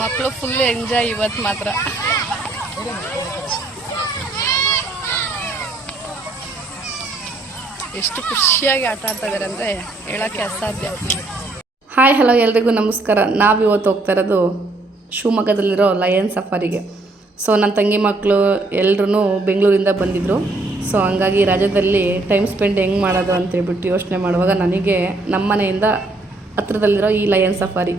ಮಕ್ಕಳು full enjoy ಇವತ್ತು ಮಾತ್ರ. ಎಷ್ಟು ಖುಷಿಯಾಗಿ ಆಟ ಆಡ್ತಾ ಇದ್ದಾರೆ ಅಂದರೆ ಹೇಳೋಕ್ಕೆ ಅಸಾಧ್ಯ. ಹಾಯ್ ಹಲೋ ಎಲ್ರಿಗೂ ನಮಸ್ಕಾರ. ನಾವು ಇವತ್ತು ಹೋಗ್ತಾ ಇರೋದು ಶಿವಮೊಗ್ಗದಲ್ಲಿರೋ ಲಯನ್ ಸಫಾರಿಗೆ ಸೊ ನನ್ನ ತಂಗಿ ಮಕ್ಕಳು ಎಲ್ಲರೂ ಬೆಂಗಳೂರಿಂದ ಬಂದಿದ್ದರು ಸೊ ಹಂಗಾಗಿ ರಾಜ್ಯದಲ್ಲಿ ಟೈಮ್ ಸ್ಪೆಂಡ್ ಹೆಂಗೆ ಮಾಡೋದು ಅಂತೇಳ್ಬಿಟ್ಟು ಯೋಚನೆ ಮಾಡುವಾಗ ನನಗೆ ನಮ್ಮ ಮನೆಯಿಂದ ಹತ್ರದಲ್ಲಿರೋ ಈ ಲಯನ್ ಸಫಾರಿ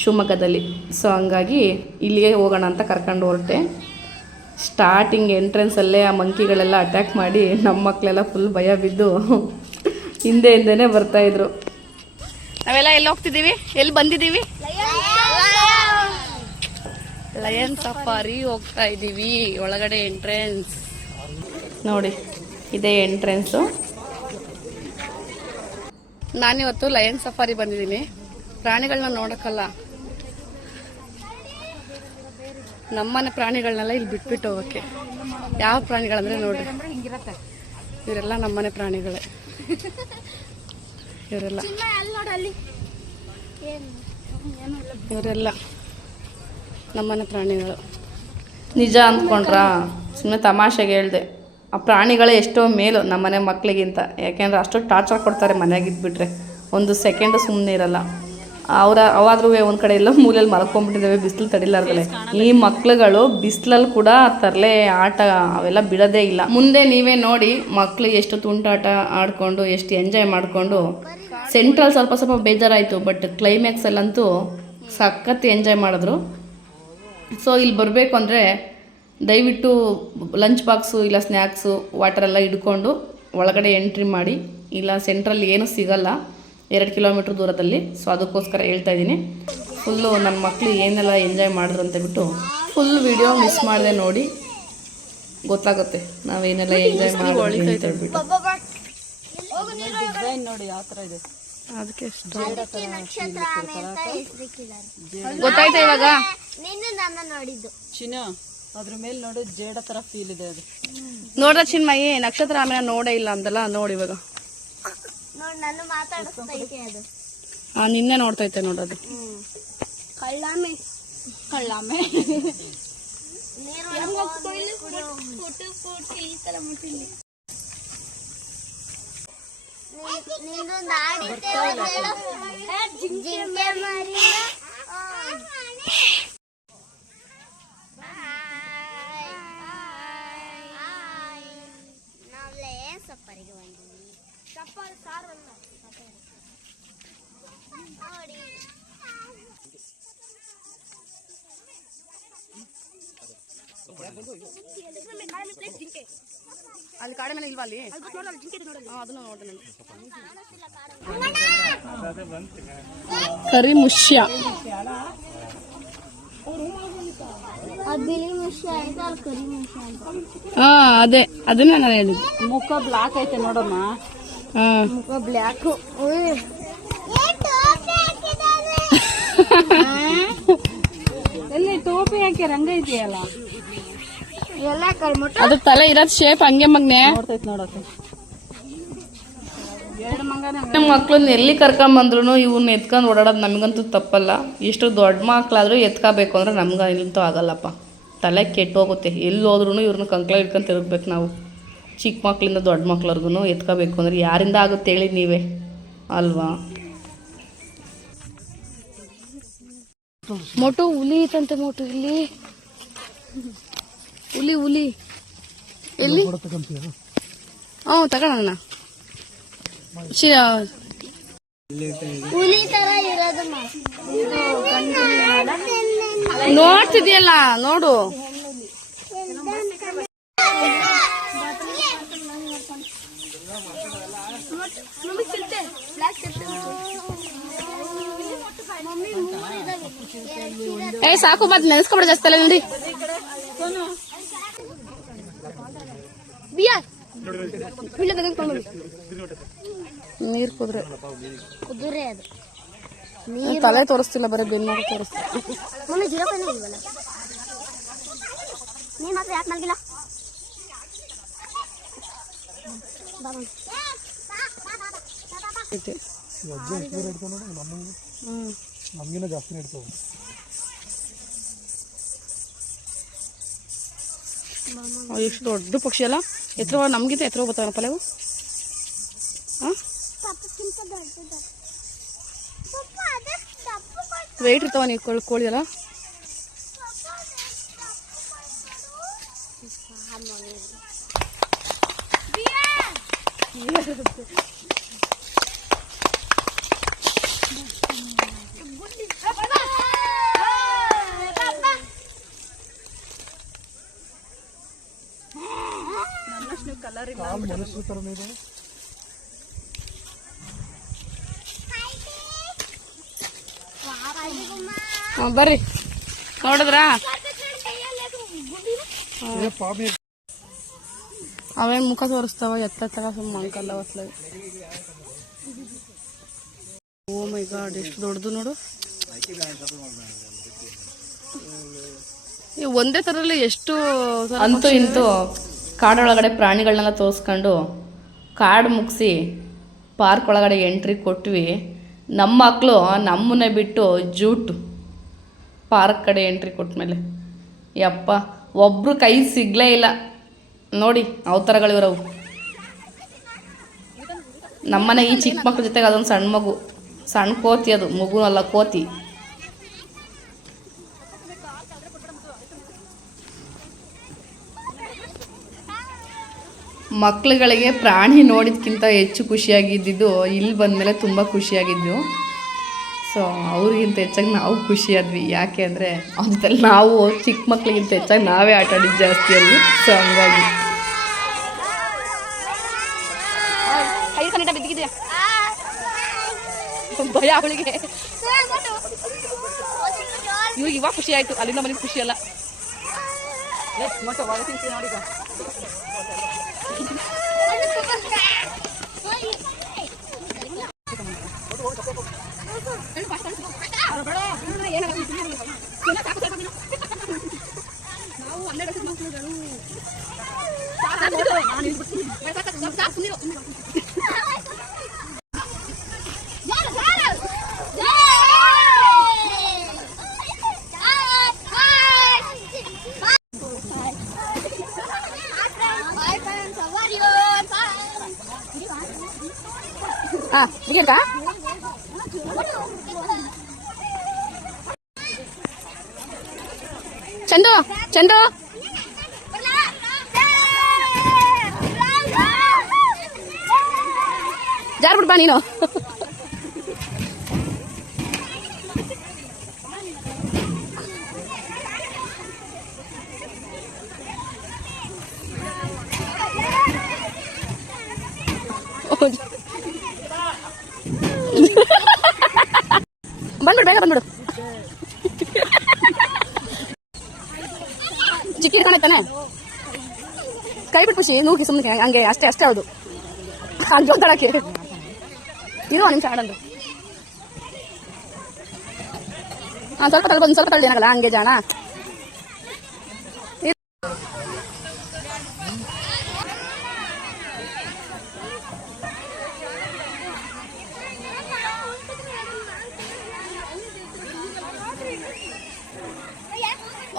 ಶಿವಮೊಗ್ಗದಲ್ಲಿ. ಸೊ ಹಂಗಾಗಿ ಇಲ್ಲಿಗೆ ಹೋಗೋಣ ಅಂತ ಕರ್ಕೊಂಡು ಹೊರಟೆ. ಸ್ಟಾರ್ಟಿಂಗ್ ಎಂಟ್ರೆನ್ಸಲ್ಲೇ ಆ ಮಂಕಿಗಳೆಲ್ಲ ಅಟ್ಯಾಕ್ ಮಾಡಿ ನಮ್ಮ ಮಕ್ಕಳೆಲ್ಲ ಫುಲ್ ಭಯ ಬಿದ್ದು ಹಿಂದೆ ಹಿಂದೆ ಬರ್ತಾಯಿದ್ರು ನಾವೆಲ್ಲ ಎಲ್ಲಿ ಹೋಗ್ತಿದ್ದೀವಿ? ಎಲ್ಲಿ ಬಂದಿದ್ದೀವಿ? ಲಯನ್ ಸಫಾರಿ ಹೋಗ್ತಾ ಇದ್ದೀವಿ. ಒಳಗಡೆ ಎಂಟ್ರೆನ್ಸ್ ನೋಡಿ ಇದೇ ಎಂಟ್ರೆನ್ಸು ನಾನಿವತ್ತು ಲಯನ್ ಸಫಾರಿ ಬಂದಿದ್ದೀನಿ. ಪ್ರಾಣಿಗಳನ್ನ ನೋಡೋಕ್ಕಲ್ಲ. ನಮ್ಮನೆ ಪ್ರಾಣಿಗಳನ್ನೆಲ್ಲ ಇಲ್ಲಿ ಬಿಟ್ಬಿಟ್ಟು ಹೋಗೋಕ್ಕೆ. ಯಾವ ಪ್ರಾಣಿಗಳಂದ್ರೆ ನೋಡ್ರಿ. ಇವರೆಲ್ಲ ನಮ್ಮನೆ ಪ್ರಾಣಿಗಳೇ. ಇವರೆಲ್ಲ. ಇವರೆಲ್ಲ ನಮ್ಮನೆ ಪ್ರಾಣಿಗಳು. ನಿಜ ಅಂದ್ಕೊಂಡ್ರಾ? ಸುಮ್ಮನೆ ತಮಾಷೆಗೆ ಹೇಳ್ದೆ. ಆ ಪ್ರಾಣಿಗಳೇ ಎಷ್ಟೋ ಮೇಲು ನಮ್ಮನೆ ಮಕ್ಕಳಿಗಿಂತ ಯಾಕೆಂದ್ರೆ ಅಷ್ಟು ಟಾರ್ಚರ್ ಕೊಡ್ತಾರೆ ಮನೆಯಾಗಿದ್ಬಿಟ್ರೆ ಒಂದು ಸೆಕೆಂಡು ಸುಮ್ಮನೆ ಇರಲ್ಲ. ಅವರ ಅವಾದ್ರೂ ಒಂದು ಕಡೆ ಎಲ್ಲ ಮೂಲೆಯಲ್ಲಿ ಮಲ್ಕೊಂಡ್ಬಿಟ್ಟಿದ್ದಾವೆ ಬಿಸಿಲು ತಡಿಲಾರ್ದಲೆ. ಈ ಮಕ್ಳುಗಳು ಬಿಸಿಲಲ್ಲಿ ಕೂಡ ತರಲೆ ಆಟ ಅವೆಲ್ಲ ಬಿಡದೇ ಇಲ್ಲ. ಮುಂದೆ ನೀವೇ ನೋಡಿ ಮಕ್ಳು ಎಷ್ಟು ತುಂಟಾಟ ಆಡ್ಕೊಂಡು, ಎಷ್ಟು ಎಂಜಾಯ್ ಮಾಡಿಕೊಂಡು. ಸೆಂಟ್ರಲ್ ಸ್ವಲ್ಪ ಸ್ವಲ್ಪ ಬೇಜಾರಾಯಿತು, ಬಟ್ ಕ್ಲೈಮ್ಯಾಕ್ಸಲ್ಲಂತೂ ಸಖತ್ ಎಂಜಾಯ್ ಮಾಡಿದ್ರು. ಸೊ ಇಲ್ಲಿ ಬರಬೇಕು ಅಂದರೆ ದಯವಿಟ್ಟು ಲಂಚ್ ಬಾಕ್ಸು ಇಲ್ಲ ಸ್ನ್ಯಾಕ್ಸು ವಾಟರೆಲ್ಲ ಹಿಡ್ಕೊಂಡು ಒಳಗಡೆ ಎಂಟ್ರಿ ಮಾಡಿ. ಇಲ್ಲ ಸೆಂಟ್ರಲ್ಲಿ ಏನೂ ಸಿಗಲ್ಲ. ಎರಡು ಕಿಲೋಮೀಟ್ರ್ ದೂರದಲ್ಲಿ. ಸೊ ಅದಕ್ಕೋಸ್ಕರ ಹೇಳ್ತಾ ಇದ್ದೀನಿ. ಫುಲ್ಲು ನನ್ನ ಮಕ್ಕಳು ಏನೆಲ್ಲ ಎಂಜಾಯ್ ಮಾಡಿದ್ರು ಅಂತ ಬಿಟ್ಟು ಫುಲ್ ವಿಡಿಯೋ ಮಿಸ್ ಮಾಡಿದೆ ನೋಡಿ ಗೊತ್ತಾಗುತ್ತೆ ನಾವೇನೆಲ್ಲ ಎಂಜಾಯ್ ಮಾಡಿಬಿಟ್ಟು ಅಂತ ಹೇಳ್ಬಿಟ್ಟು. ಅದಕ್ಕೆ ಗೊತ್ತಾಯ್ತಾ ಇವಾಗ? ಚಿನ್ನ ಅದ್ರ ಮೇಲೆ ನೋಡು ಜೇಡ ತರ ಫೀಲ್ ಇದೆ ಅದು. ನೋಡ್ರ ಚಿನ್ಮಯಿ ನಕ್ಷತ್ರ ಆಮೇಲೆ ನೋಡೇ ಇಲ್ಲ ಅಂತಲ್ಲ ನೋಡಿ ಇವಾಗ. ನೋಡ್ ನನ್ನ ಮಾತಾಡಿಸ್ತೈತೆ ಅದು. ಆ ನಿನ್ನೆ ನೋಡ್ತೈತೆ ನೋಡೋದು ಕಳ್ಳಾಮೆ. ಕಳ್ಳಾಮೆ. ನೀರು ನಿಂದೊಂದು ಆಡಿದ್ದೆ ಅಲ್ಲಿ ಕಾಡೆ ಮೇಲೆ ಇಲ್ವಾ ಅಲ್ಲಿ? ಅದನ್ನ ನೋಡ್ದೆ ಕರಿ ಮುಷ್ಯ. ಅದು ಹಾ ಅದನ್ನ ನಾನು ಹೇಳಿದ್ದು. ಮುಖ ಬ್ಲಾಕ್ ಐತೆ ನೋಡಮ್ಮ. ಹಾ ಮುಖ ಬ್ಲಾಕ್ ಎಲ್ಲಿ ಟೋಪಿ ಹಾಕಿ ರಂಗ ಇದೆಯಲ್ಲ? ಅದು ತಲೆ ಇರೋದ್ ಶೇಪ್ ಹಂಗೆ ಮಗ್ನೆ. ನಮ್ ಮಕ್ಳು ಎಲ್ಲಿ ಕರ್ಕೊಂಡ್ ನಮ್ಮ ಮಕ್ಳನ್ನ ಎಲ್ಲಿ ಕರ್ಕೊಂಬಂದ್ರು ಇವ್ನ ಎತ್ಕೊಂಡು ಓಡಾಡೋದು ನಮಗಂತೂ ತಪ್ಪಲ್ಲ. ಇಷ್ಟು ದೊಡ್ಡ ಮಕ್ಳಾದ್ರೂ ಎತ್ಕೋಬೇಕು ಅಂದ್ರೆ ನಮ್ಗೆ ಇಲ್ಲಂತೂ ಆಗಲ್ಲಪ್ಪ. ತಲೆ ಕೆಟ್ಟೋಗುತ್ತೆ. ಎಲ್ಲಿ ಹೋದ್ರೂ ಇವ್ರನ್ನ ಕಂಕ್ಳ ಹಿಡ್ಕೊಂಡು ತಿರುಗ್ಬೇಕು ನಾವು. ಚಿಕ್ಕ ಮಕ್ಳಿಂದ ದೊಡ್ಡ ಮಕ್ಳವ್ರಿಗೂ ಎತ್ಕೋಬೇಕು ಅಂದ್ರೆ ಯಾರಿಂದ ಆಗುತ್ತೆ ಹೇಳಿ ನೀವೇ. ಅಲ್ವಾ? ಮೊಟು ಹುಲಿ ಐತಂತೆ ಮೊಟು ಇಲ್ಲಿ. ಹುಲಿ ಹುಲಿ. ಎಲ್ಲಿ? ಹ್ಞೂ ನೋಡ. ನೋಡ್ತಿದ್ಯಲ್ಲ ನೋಡು. ಏ ಸಾಕು ಮತ್ ನೆನೆಸ್ಕೊಬಿಡ ಜಾಸ್ತಿ ಅಲ್ಲ ನೋಡಿ ಬಿಯರ್ ಇಲ್ಲ ತೆಗೆದುಕೊಂಡು ಬನ್ನಿ. ನೀರ್ ಕುದ್ರೆ ಕುದುರೆ ಅದು ತಲೆ ತೋರಿಸ್ತಿಲ್ಲ ಬರೀ ಬೆನ್ನು ತೋರಿಸ್ತಿಲ್ಲ ಮಮ್ಮಿ ಜೀರೋ ಪೈನ ಇಲ್ವಲ್ಲ ನೀನ್ ಮಾತ್ರ ಯಾಕೆ ಮಲ್ಗಿಲ್ಲ ಬಾ ಮಮ್ಮಿ. ಐತೆ ನಮಗಿನ ಜಾಸ್ತಿ ಇಡ್ತಾವೆ ಎಷ್ಟು ದೊಡ್ಡ ಪಕ್ಷಿ ಅಲ್ಲ? ಎತ್ತರ ನಮಗಿಂತ ಎತ್ತರ ಬರ್ತಾವಪ್ಪ ನೀವು ವೆಯ್ಟ್ ಇರ್ತಾವ ನೀವು ಕೋಳಿ ಕೋಳಿ ಅಲ್ಲ? ಹಾಂ ಬರ್ರಿ. ನೋಡಿದ್ರಾ? ಅವೇನ್ ಮುಖ ತೋರಿಸ್ತಾವ? ಎತ್ತ ತಗ ಸುಮ್ಮ ಅಂಕಲ್ಲ ಓ ಮೈ ಗಾಡ್ ಎಷ್ಟು ದೊಡ್ಡದು ನೋಡು. ಈ ಒಂದೇ ಥರಲ್ಲಿ ಎಷ್ಟು ಅಂತೂ ಇಂತೂ ಕಾಡೊಳಗಡೆ ಪ್ರಾಣಿಗಳನ್ನೆಲ್ಲ ತೋರಿಸ್ಕೊಂಡು ಕಾಡು ಮುಗಿಸಿ ಪಾರ್ಕ್ ಒಳಗಡೆ ಎಂಟ್ರಿ ಕೊಟ್ವಿ. ನಮ್ಮ ಮಕ್ಕಳು ನಮ್ಮನ್ನೇ ಬಿಟ್ಟು ಜೂಟು ಪಾರ್ಕ್ ಕಡೆ ಎಂಟ್ರಿ ಕೊಟ್ಮೇಲೆ ಯಪ್ಪ ಒಬ್ಬರು ಕೈ ಸಿಗ್ಲೇ ಇಲ್ಲ. ನೋಡಿ ಅವತಾರಗಳಿವ್ರವು ನಮ್ಮನೆ ಈ ಚಿಕ್ಕ ಮಕ್ಕಳ ಜೊತೆಗೆ ಅದೊಂದು ಸಣ್ಣ ಮಗು. ಸಣ್ಣ ಕೋತಿ ಅದು ಮಗು ಅಲ್ಲ ಕೋತಿ. ಮಕ್ಕಳುಗಳಿಗೆ ಪ್ರಾಣಿ ನೋಡಿದ್ಕಿಂತ ಹೆಚ್ಚು ಖುಷಿಯಾಗಿದ್ದಿದ್ದು, ಇಲ್ಲಿ ಬಂದಮೇಲೆ ತುಂಬ ಖುಷಿಯಾಗಿದ್ದು ಸೊ ಅವ್ರಿಗಿಂತ ಹೆಚ್ಚಾಗಿ ನಾವು ಖುಷಿಯಾದ್ವಿ. ಯಾಕೆ ಅಂದರೆ ಅವ್ರ ನಾವು ಚಿಕ್ಕ ಮಕ್ಕಳಿಗಿಂತ ಹೆಚ್ಚಾಗಿ ನಾವೇ ಆಟ ಆಡಿದ್ದು ಜಾಸ್ತಿ ಅಲ್ಲಿ. ಸೊ ಹಂಗಾಗಿ. ಭಯ ಅವಳಿಗೆ. ಇವಾಗ ಇವಾಗ ಖುಷಿ ಆಯ್ತು ಅಲ್ಲಿಂದ ಮನೆಗೆ ಖುಷಿ ಅಲ್ಲ. ಮತ್ತೆ ಒಳಗೆ ತಿಂತೀನಿ ನೋಡಿ ಈಗ. ಹಾಂ ಹೀಗೇಂತ ಚಂದು ಚಂದು ಜಾರ್ ಬಿಡ್ಬಾ ನೀನು ಬಂದ್ಬಿಡು ಬೇಗ ಬಂದ್ಬಿಡು. ಚಿಕ್ಕಿ ಇಟ್ಕೊಂಡೈತಾನೆ ಕೈ ಬಿಟ್ಟು ಖುಷಿ ನೂಕಿ ಸುಮ್ಮನೆ ಹಂಗೆ ಅಷ್ಟೇ ಅಷ್ಟೇ ಹೌದು. ಹಂಗೆ ಒತ್ತಡಕ್ಕೆ ಇರು ಒಂದು ನಿಮಿಷ ಆಡಂದು ಹಾಂ, ಸ್ವಲ್ಪ ಬಂದು, ಸ್ವಲ್ಪ ತಳ್ಳಿ ಏನಾಗಲ್ಲ, ಹಂಗೆ ಜಾಣ.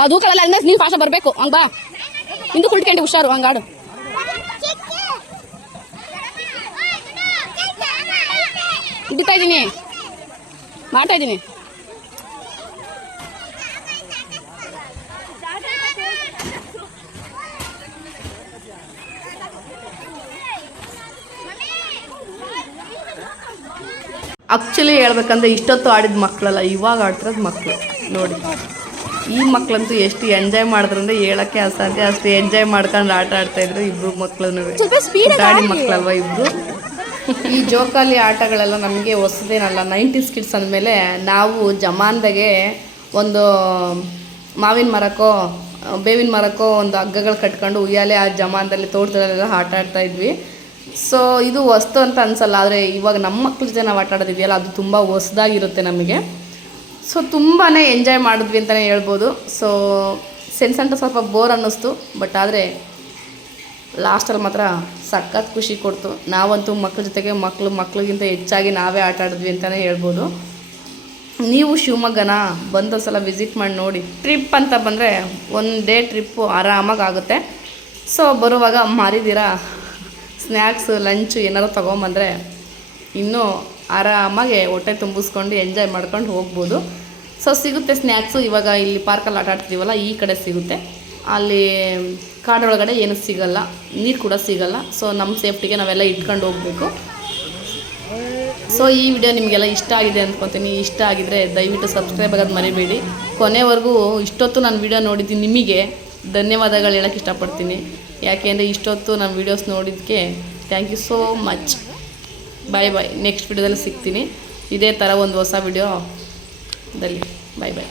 ಅದು ಕಲಲ್ಲ ಅಂದ್ರೆ ನೀವು ಪಾಸ ಬರಬೇಕು, ಹಂಗ ಬಾ. ಇಂದು ಕುಳ್ಕೊಂಡು ಹುಷಾರು ಹಂಗಾಡು ಹಿಡಿತಾ ಇದ್ದೀನಿ. ಮಾಡ್ತಾ ಇದ್ದೀನಿ. ಆಕ್ಚುಲಿ ಹೇಳ್ಬೇಕಂದ್ರೆ ಇಷ್ಟೊತ್ತು ಆಡಿದ ಮಕ್ಕಳಲ್ಲ ಇವಾಗ ಆಡ್ತಿರೋದು ಮಕ್ಕಳು ನೋಡಿ. ಈ ಮಕ್ಕಳಂತೂ ಎಷ್ಟು ಎಂಜಾಯ್ ಮಾಡಿದ್ರಂದ್ರೆ ಹೇಳಕ್ಕೆ ಅಸಾಧ್ಯ ಅಷ್ಟು ಎಂಜಾಯ್ ಮಾಡ್ಕೊಂಡು ಆಟ ಆಡ್ತಾ ಇದ್ರು ಇಬ್ರು ಮಕ್ಕಳನ್ನು ಗಾಡಿ ಮಕ್ಕಳಲ್ವ ಇಬ್ರು? ಈ ಜೋಕಾಲಿ ಆಟಗಳೆಲ್ಲ ನಮಗೆ ಹೊಸದೇನಲ್ಲ ನೈಂಟೀಸ್ ಕಿಡ್ಸ್ ಅಂದಮೇಲೆ ನಾವು ಜಮಾನ್ದಾಗೆ ಒಂದು ಮಾವಿನ ಮರಕ್ಕೋ ಬೇವಿನ ಮರಕ್ಕೋ ಒಂದು ಹಗ್ಗಗಳು ಕಟ್ಕೊಂಡು ಉಯ್ಯಾಲೆ ಆ ಜಮಾನದಲ್ಲಿ ತೋಟದಲ್ಲೆಲ್ಲ ಆಟ ಆಡ್ತಾ ಇದ್ವಿ. ಸೊ ಇದು ಹೊಸ್ತು ಅಂತ ಅನ್ಸಲ್ಲ ಆದರೆ ಇವಾಗ ನಮ್ಮ ಮಕ್ಕಳ ಜೊತೆ ನಾವು ಆಟ ಆಡೋದಿದೆಯಲ್ಲ ಅದು ತುಂಬ ಹೊಸ್ದಾಗಿರುತ್ತೆ ನಮಗೆ. ಸೊ ತುಂಬಾ ಎಂಜಾಯ್ ಮಾಡಿದ್ವಿ ಅಂತಲೇ ಹೇಳ್ಬೋದು. ಸೊ ಸೆನ್ಸ್ ಅಂತ ಸ್ವಲ್ಪ ಬೋರ್ ಅನ್ನಿಸ್ತು ಬಟ್ ಆದರೆ ಲಾಸ್ಟಲ್ಲಿ ಮಾತ್ರ ಸಖತ್ ಖುಷಿ ಕೊಡ್ತು. ನಾವಂತೂ ಮಕ್ಕಳ ಜೊತೆಗೆ ಮಕ್ಕಳು ಮಕ್ಕಳಿಗಿಂತ ಹೆಚ್ಚಾಗಿ ನಾವೇ ಆಟ ಆಡಿದ್ವಿ ಅಂತಲೇ ಹೇಳ್ಬೋದು. ನೀವು ಶಿವಮೊಗ್ಗನ ಬಂದು ಸಲ ವಿಸಿಟ್ ಮಾಡಿ ನೋಡಿ. ಟ್ರಿಪ್ ಅಂತ ಬಂದರೆ ಒಂದು ಡೇ ಟ್ರಿಪ್ಪು ಆರಾಮಾಗಿ ಆಗುತ್ತೆ. ಸೊ ಬರುವಾಗ ಮಾರಿದ್ದೀರಾ? ಸ್ನ್ಯಾಕ್ಸು ಲಂಚು ಏನಾರು ತೊಗೊಂಬಂದರೆ ಇನ್ನೂ ಆರಾಮಾಗಿ ಹೊಟ್ಟೆ ತುಂಬಿಸ್ಕೊಂಡು ಎಂಜಾಯ್ ಮಾಡ್ಕೊಂಡು ಹೋಗ್ಬೋದು. ಸೊ ಸಿಗುತ್ತೆ ಸ್ನ್ಯಾಕ್ಸು ಇವಾಗ ಇಲ್ಲಿ ಪಾರ್ಕಲ್ಲಿ ಆಟ ಆಡ್ತೀವಲ್ಲ ಈ ಕಡೆ ಸಿಗುತ್ತೆ. ಅಲ್ಲಿ ಕಾಡೊಳಗಡೆ ಏನು ಸಿಗಲ್ಲ, ನೀರು ಕೂಡ ಸಿಗಲ್ಲ. ಸೊ ನಮ್ಮ ಸೇಫ್ಟಿಗೆ ನಾವೆಲ್ಲ ಇಟ್ಕೊಂಡು ಹೋಗಬೇಕು. ಸೊ ಈ ವಿಡಿಯೋ ನಿಮಗೆಲ್ಲ ಇಷ್ಟ ಆಗಿದೆ ಅಂದ್ಕೊತೀನಿ ಇಷ್ಟ ಆಗಿದ್ರೆ ದಯವಿಟ್ಟು ಸಬ್ಸ್ಕ್ರೈಬ್ ಆಗೋದು ಮರಿಬೇಡಿ. ಕೊನೆವರೆಗೂ ಇಷ್ಟೊತ್ತು ನಾನು ವಿಡಿಯೋ ನೋಡಿದ್ದೀನಿ ನಿಮಗೆ. ಧನ್ಯವಾದಗಳು ಹೇಳೋಕ್ಕೆ ಇಷ್ಟಪಡ್ತೀನಿ. ಯಾಕೆಂದರೆ ಇಷ್ಟೊತ್ತು ನಾನು ವೀಡಿಯೋಸ್ ನೋಡಿದ್ದಕ್ಕೆ thank you so much bye bye next ವಿಡಿಯೋದಲ್ಲಿ ಸಿಗ್ತೀನಿ. ಇದೇ ಥರ ಒಂದು ಹೊಸ ವಿಡಿಯೋದಲ್ಲಿ ಬಾಯ್ ಬಾಯ್